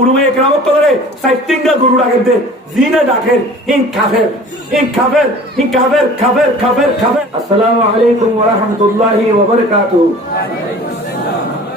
উলুমে একরাম করে সাইটিঙ্গা গরু ডাকেন দে জিনে ডাকেন ইন কাফের আসসালামু আলাইকুম ওয়া রাহমাতুল্লাহি ওয়া বারাকাতুহু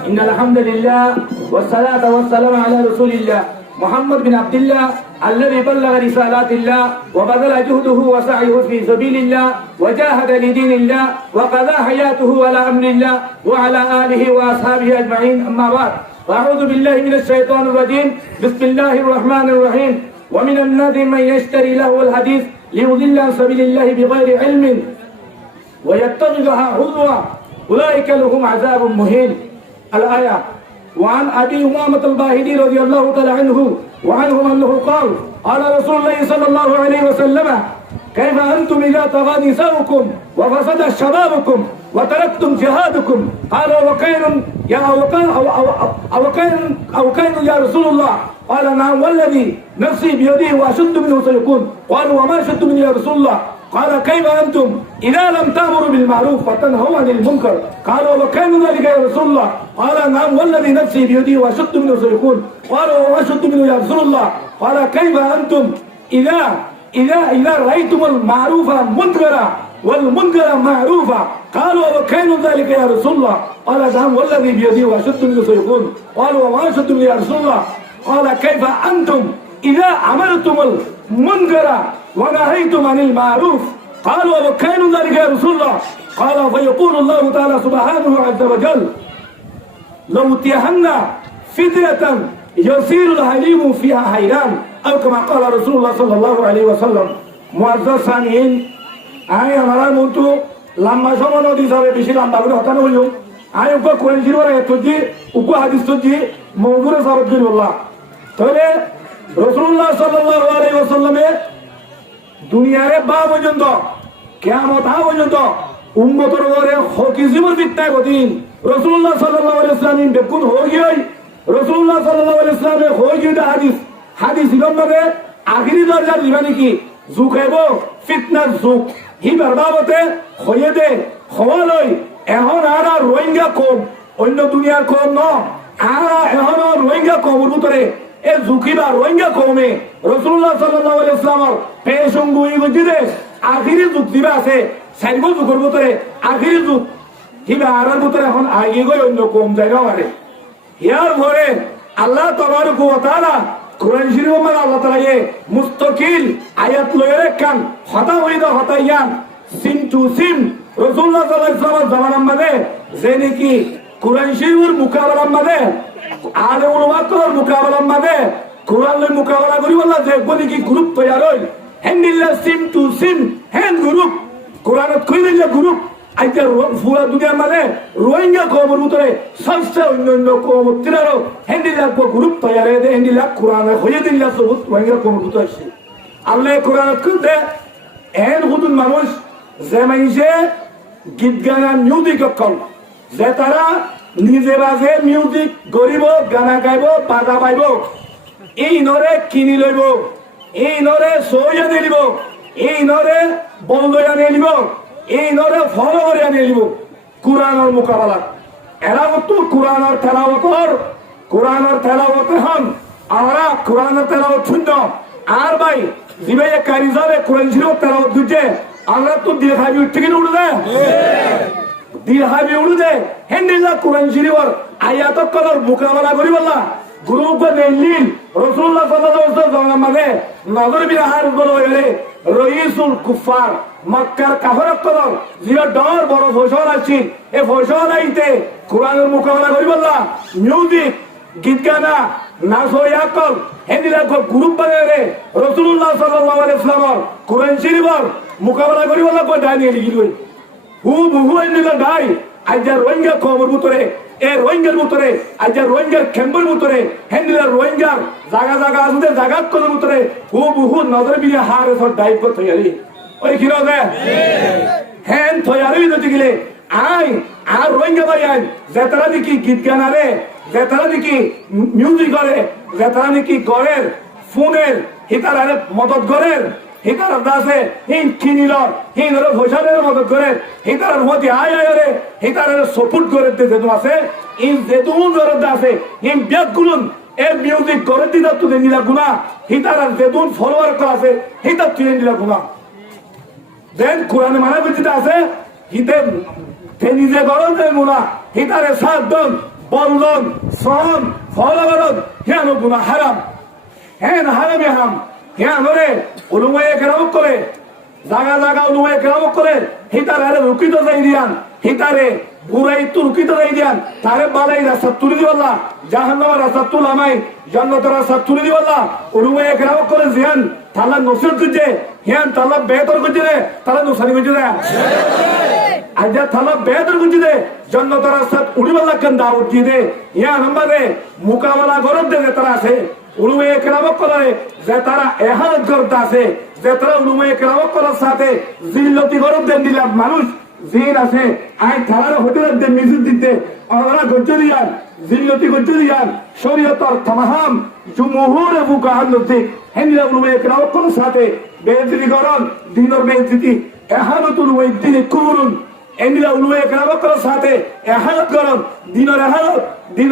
ইন্নাল হামদুলিল্লাহ ওয়াস সালাতু ওয়াস সালামু আলা রাসূলিল্লাহ محمد بن عبد الله الذي بلغ رسالات الله وبذل جهده وسعيه في سبيل الله وجاهد لدين الله وقضى حياته على امر الله وعلى اله واصحابه اجمعين اما بعد فاعوذ بالله من الشيطان الرجيم بسم الله الرحمن الرحيم ومن الناس من يشتري له الحديث ليضل عن سبيل الله بغير علم ويتخذها هزوا اولئك لهم عذاب مهين الايه وعن ابي امامه الباهلي رضي الله تعالى عنه وعنه انه قال قال رسول الله صلى الله عليه وسلم كيف انتم اذا طغى نساؤكم وفسد شبابكم وتركتم جهادكم قالوا وكين يا رسول الله قال نعم والذي نفسي بيده واشد منه سيكون قالوا وما اشد منه يا رسول الله قال كيف انتم اذا لم تامروا بالمعروف وتنهوا عن المنكر قالوا وكان ذلك يا رسول الله قال نعم والذي نفسي بيده واشد منه سيكون قالوا وما اشد منه يا رسول الله قال كيف انتم اذا رايتم المعروف منكرا والمنكر معروفا قالوا وكان ذلك يا رسول الله قال نعم والذي بيده واشد منه سيكون قالوا وما اشد منه يا رسول الله قال كيف انتم اذا عملتم المنكر ونهيتم عن المعروف قالوا وكان ذلك يا رسول الله قال فيقول الله تعالى سبحانه عز وجل لو اتيهن فدية يصير الحليم فيها حيران او كما قال رسول الله صلى الله عليه وسلم معزز سامعين আই আমার মতো লম্বা সময় নদী যাবে বেশি লম্বা করে হতানো হইল আই উপ কোরআন শরীফের আয়াত দি উপ হাদিস দি মওজুরে সাবত দিল আল্লাহ তাহলে রাসূলুল্লাহ সাল্লাল্লাহু আলাইহি ওয়াসাল্লামে দুনিয়ারে বা পর্যন্ত কিয়ামত আ পর্যন্ত উম্মতের উপরে হকি জীবন বিত্তায় গদিন রাসূলুল্লাহ সাল্লাল্লাহু আলাইহি ওয়াসাল্লাম বেকুন হয়ে গই রাসূলুল্লাহ সাল্লাল্লাহু আলাইহি ওয়াসাল্লামে হয়ে গই হাদিস ইলমে আখিরি দরজা দিবানি কি যুগাইব ফিতনার যুগ হিবার বাবতে হয়ে দে হওয়ালই এখন আর রোহিঙ্গা কম অন্য দুনিয়ার কম ন আর এখন রোহিঙ্গা কমর ভিতরে এ ঝুঁকিবা রোহিঙ্গা কমে রাসূলুল্লাহ সাল্লাল্লাহু আলাইহি ওয়াসাল্লাম পেশঙ্গু ইগদিরে আখিরি যুগ দিবা আছে সাইগো যুগের ভিতরে আখিরি যুগ হিবা আর ভিতরে এখন আগে গই অন্য কম জায়গা পারে ইয়ার পরে আল্লাহ তাবারক ওয়া তাআলা কোরআন শরীফে মানে আল্লাহ তাআলা মুস্তাকিল আয়াত লয়ে কান হতা হইদা হতাইয়ান সিম টু সিম রাসূলুল্লাহ সাল্লাল্লাহু আলাইহি ওয়াসাল্লাম জামানার মধ্যে যে নাকি কোরআন শরীফের মুকাবালার মধ্যে আলে উলামার মুকাবালার মধ্যে কোরআনের মুকাবালা করি বলা যে বলি কি গ্রুপ তৈরি হই হেন্ডিল্লা seem to SIM hand group কোরআনত কইলে গ্রুপ আইতে পুরা দুনিয়ার মানে রোহিঙ্গা কমের ভিতরে সবচেয়ে অন্যান্য কম তিনারও হেন্ডিল্লা গ্রুপ তৈরি হয়ে হেন্ডিল্লা কোরআনে হয়ে দিল্লা সবুত রোহিঙ্গা কমের ভিতরে আসছে আল্লাহ কোরআনত কইতে এন হুদুন মানুষ যে মাইছে গীত গানা মিউজিক কল যে তারা নিজে বাজে মিউজিক গরিব গানা গাইব বাজা পাইব এই নরে কিনি লইব এই নরে সই আনি লিব এই নরে বন্ধই আনি লিব এই নরে ফলো করে আনি লিব কোরআনের মোকাবেলা এরা তো কোরআনের তেলাওয়াত হন আমরা কোরআনের তেলাওয়াত শূন্য আর ভাই জিবে কারি যাবে কোরআন শরীফ তেলাওয়াত দিতে আমরা তো দিয়ে খাবি উঠতে কিনে উঠবে দিয়ে খাবি উঠবে হেন্ডিল্লা কোরআন শরীফের আয়াত কলর মোকাবেলা করি বললা গ্রুপ নেলিল রাসূলুল্লাহ সাল্লাল্লাহু আলাইহি ওয়াসাল্লাম মানে নজর বিহার বলো এরে রইসুল কুফার মক্কার কাফের কলর জিরা ডর বড় ফসল আছে এই ফসল আইতে কোরআনের মোকাবেলা করি বললা মিউজিক গীত গানা নাচ ইয়াকল হেন্ডিলা গ্রুপ বানারে রাসূলুল্লাহ সাল্লাল্লাহু আলাইহি ওয়াসাল্লাম কোরআন শরীফের মোকাবেলা করি বললা কই ডাইনি লিখিলই বহু হেন্ডিলা ডাই আজ রোহিঙ্গা কমের ভিতরে এ রোহিঙ্গার ভিতরে আজ রোহিঙ্গার ক্যাম্পের ভিতরে হেন্ডিলার রোহিঙ্গার জায়গা আছে জায়গা কলের ভিতরে বহু নজর বিয়ে হার সব ডাইভ করতে গেলি ওই কি নজর হ্যাঁ তৈরি হইতে গেলে আই আর রোহিঙ্গা ভাই আইন যে তারা নাকি গীত গানারে যে তারা নাকি মিউজিক করে যে তারা নাকি গড়ের ফোনের হিতার মদত গড়ের হিতার দাসে হিন কিনিলর হিন ভোসারের মদত করে হিতার মধ্যে আয় হিতার সপোর্ট করে যেহেতু আছে ইন যেহেতু আছে ইন ব্যাগ গুলুন এ মিউজিক করে দিদা তুলে নিলা গুণা হিতার আর বেদুন ফলোয়ার করা আছে হিতার তুলে নিলা গুণা দেন কোরআনে মানা বুঝতে আছে হিতে নিজে গরম দেন গুণা হিতারে সাত দন বলদন শ্রম ফলাবরণ হেন গুণা হারাম হেন হারামে হাম হ্যাঁ ধরে উলুমায়ে কেরাম করে জাগা জাগা উলুমায়ে কেরাম করে হিতারে রুকিত যাই দিয়ান হিতারে বুড়াই তো রুকিত যাই দিয়ান তারে বালাই রাস্তা তুলে দিওয়াল্লাহ জাহান্নামের রাস্তা তুলামাই জান্নাতের রাস্তা তুলে দিওয়াল্লাহ উলুমায়ে কেরাম করে জিয়ান তালা নসিহত করছে হ্যাঁ তালা বেহতর করছে রে তালা নসানি করছে রে আজ তালা বেহতর করছে দে জান্নাতের রাস্তা উড়িবাল্লাহ কেন দাওয়াত দিয়ে দে হ্যাঁ নম্বরে মোকাবেলা গরম দে তারা আছে উলুমায়ে কেরাম করে যে তারা এহানত করতে আছে যে তারা উলুমায়ে কেরাম করার সাথে জিল্লতি গরম দেন দিলাম মানুষ জিন আছে আই তারা হোটেলের দেন মিজুর দিতে ওরা গজ্জ দিয়ান জিল্লতি গজ্জ দিয়ান শরীয়তর তামাম জুমহুর ফুকাহার নতি হেনিলা উলুমায়ে কেরাম করার সাথে বেইজ্জতি গরম দিনের বেইজ্জতি এহানতুল ওয়াইদিন কুরুন এনিলা উলুমায়ে কেরাম করার সাথে এহানত গরম দিনের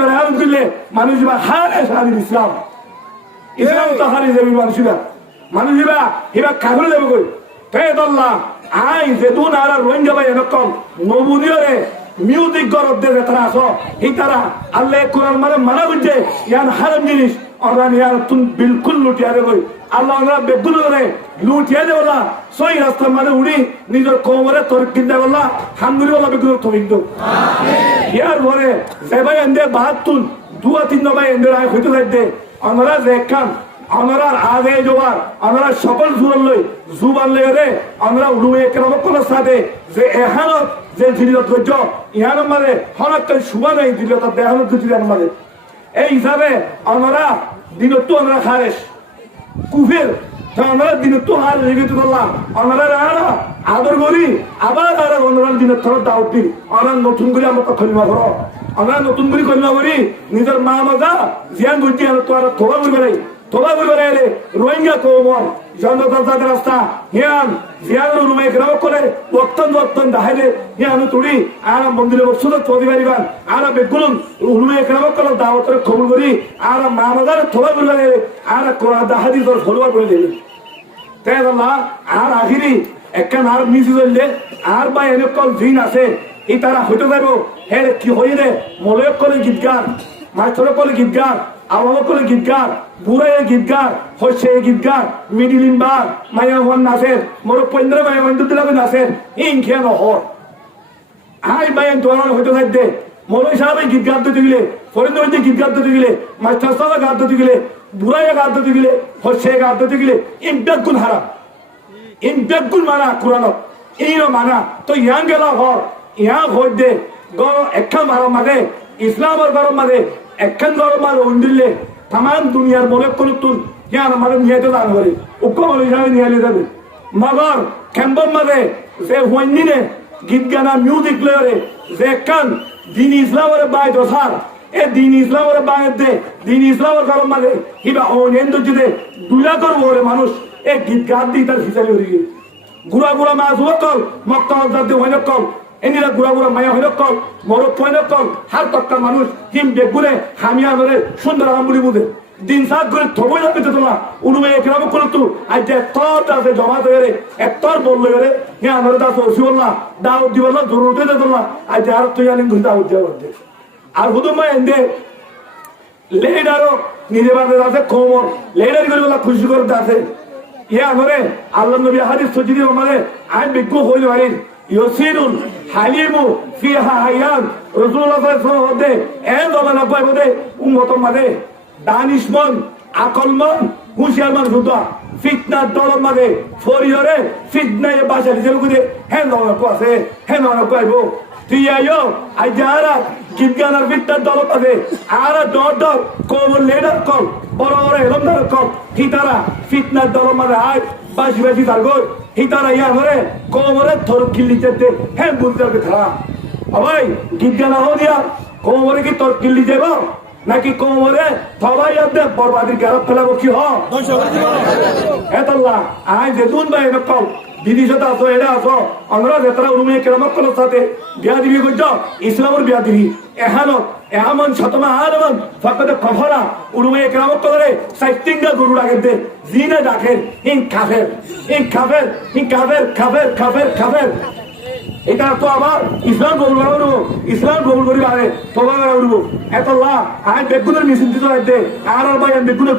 এহানত দিলে মানুষ বা হারে সারি ইসলাম ইসলাম তো হারি যাবে মানুষরা এরা কাগরে যাবে কই তেদল্লাহ আই যেতুন আর রোহিঙ্গা ভাই এরকম নবুদিয়রে মিউজিক গরব দে তারা আসো এই তারা আল্লাহ কোরআন মানে মানা বুঝছে ইয়ান হারাম জিনিস আমরা ইয়ার তুন বিলকুল লুটিয়া দে কই আল্লাহ আমরা বেদুল করে লুটিয়া দে বলা সই রাস্তা মানে উড়ি নিজের কোমরে তোর কিনতে বলা হামদুলিল্লাহ বেগুলো তবিন্দ আমিন ইয়ার পরে যে ভাই এন্ডে বাহাতুন দুয়া তিন ভাই এন্ডে রায় হইতে যাইতে আমরা দেখাম আমরা আগে জোবার আমরা সকল জুরল জুবান লেগে আমরা উলুমায়ে কেরাম করার সাথে যে এহানত যে জিল্লত গজ্জ ইহান মানে হনকাল শুবা নাই জিল্লত দেহানত গজ্জিদান মানে এই হিসাবে আমরা দিনত আমরা খারেশ কুফের আমরা দিনত হার রেগে তুললাম আমরা রানা আদর করি আবার আর আমরা দিনের থর দাওয়াত দিই আমরা নতুন করে আমরা কলিমা করো আমরা নতুন করে কলিমা করি নিজের মা মাজা জিয়ান গজ্জি আর তোরা থোবা করে তোবা করে রে রোহিঙ্গা কোমর জনতা রাস্তা হিয়ান জিয়ার উলুমায়ে কেরাম করে ওয়াক্তন দাহাইলে হিয়ান তুড়ি আর মন্দিরে বসুদ তোদি পারিবান আর বেগুলুন উলুমায়ে কেরাম করে দাওয়াতের কবুল করি আর মা মাদার তোবা করে আর কোরআন হাদিসের ফলোয়ার করে দিলেন তাই আল্লাহ আর আখিরি একখান আর মিস হইলে আর বা এনেকল জিন আছে এই তারা হইতে যাইব হে কি হই রে মলয়ক করে গীত গান মাস্টার করে গীত গান আওয়াজ করে গীত গান বুড়াই গীত গান হচ্ছে গীত গান মিডিলিন বার মায়া হন নাচের মোর পন্দ্র মায়া বন্ধু দিলাম নাচের ইন খেয়ে নহর আই বাইন তোর হইতে থাকতে মৌলভী সাহেব গীত গান দিতে গেলে ফরিন্দ গীত গান দিতে গেলে মাস্টার সাহেব গান দিতে গেলে বুড়াই গান দিতে গেলে হচ্ছে গান দিতে গেলে ইম্প্যাক্ট গুণ হারাম ইম্প্যাক্ট গুণ মানা কোরআনত এইরো মানা তো ইয়াং গেলা হর ইয়াং হইত দে একখান গরম মাঝে ইসলামের গরম মাঝে একখান গরম মাঝে উন্দিলে তাম দুনিয়ার মনে করতুন ইয়ার আমাদের নিয়ে দান করে উক্কম হিসাবে নিয়ে যাবে মগর খেম্বর মাঝে যে হুইনে গীত গানা মিউজিক লয়ে যে একখান দিন ইসলামের বাই দশার এ দিন ইসলামের বায়ের দে দিন ইসলামের গরম মাঝে কিবা অনেন্দ্র যদি দুলা করবো রে মানুষ এ গীত গান দিয়ে তার হিসাবে হয়ে গিয়ে গুড়া গুড়া মাছ কল মক্তা মজাতে হইন কল এনিরা গুড়া গুড়া মায়া হইন কল মরক হইন কল হার তক্কা মানুষ হিম বেগুনে হামিয়া ধরে সুন্দর আমুলি বুঝে দিন সাত করে থবই যাবে তো তোলা উলুমায়ে কেরাম করে তু আজ এত আছে জমা ধরে এত বললো রে হে আমার দাস ওসি বললা দাওয়াত দিব না জরুরতে দে তোলা আজ আর তুই আনিন ঘুরে দাওয়াত দেওয়া দে আর হুদুমা এন্দে লেডারও নিজে বাদে আছে কোমর লেডার করে বলা খুশি করতে আছে ইয়া ধরে আল্লাহ নবী হাদিস সজিদি আমাদের আই বিজ্ঞ হইল পারি ইউসিরুল হালিমু ফিহা হায়ান রাসূলুল্লাহ সাল্লাল্লাহু আলাইহি ওয়াসাল্লাম এন জমানা পাই বদে উম্মত মাদে দানিশমন আকলমন হুশিয়ারমান সুদা ফিতনা দলম মাদে ফরিয়রে ফিতনায়ে বাশারি জেলগুদে হেন জমানা কো আছে হেন জমানা কইবো তুই আইও আই যারা গিবগানার ফিতনা দলম মাদে আর ডর কোমল লেডার কল বড় বড় এলমদার কল হিতারা ফিতনার দলম মাদে আই বাজি বাজি দারগো হিতারা ইয়া ধরে কোমরে থর কিল্লি যেতে হেন বুঝতে খারাপ ভাই গিবগানা হো দিয়া কোমরে কি তোর কিল্লি দেব নাকি কোমরে থবাই দে বরবাদির গারত ফেলাবো কি হয় এতল্লা আই যে দুন ভাই নকল বিদেশত আছো এটা আছো আমরা যেতরা উরুমে কেরামত সাথে বিয়া দিবি করছ ইসলামের বিয়া দিবি এহানত এহামন শতমা আলমন ফকতে কফরা উরুমে কেরামত করে সাইটিঙ্গা গরু ডাকে দে জিনে ডাকে ইন কাফের ইন কাফের ইন কাফের কাফের কাফের কাফের এটা তো আবার ইসলাম কবুল করবো ইসলাম কবুল করি আরে তোবা করবো এতল্লা আই বেগুনের মিশন দিতে রাখতে আর ভাই আমি বেগুনে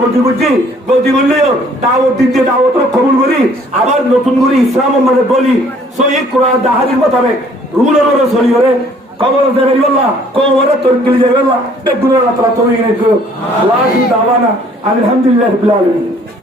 গলতি করলেও দাওয়াত দিতে দাওয়াত কবুল করি আবার নতুন করে ইসলাম মানে বলি সহি কোরআন দাহাদির মোতাবেক রুল ওরে সহি করে কবর দেবে বললা কোমরে তোর গলি যাবে বললা বেগুনের আল্লাহ তাআলা তুমি এনে দিও আল্লাহ দাওয়ানা আলহামদুলিল্লাহ রাব্বিল আলামিন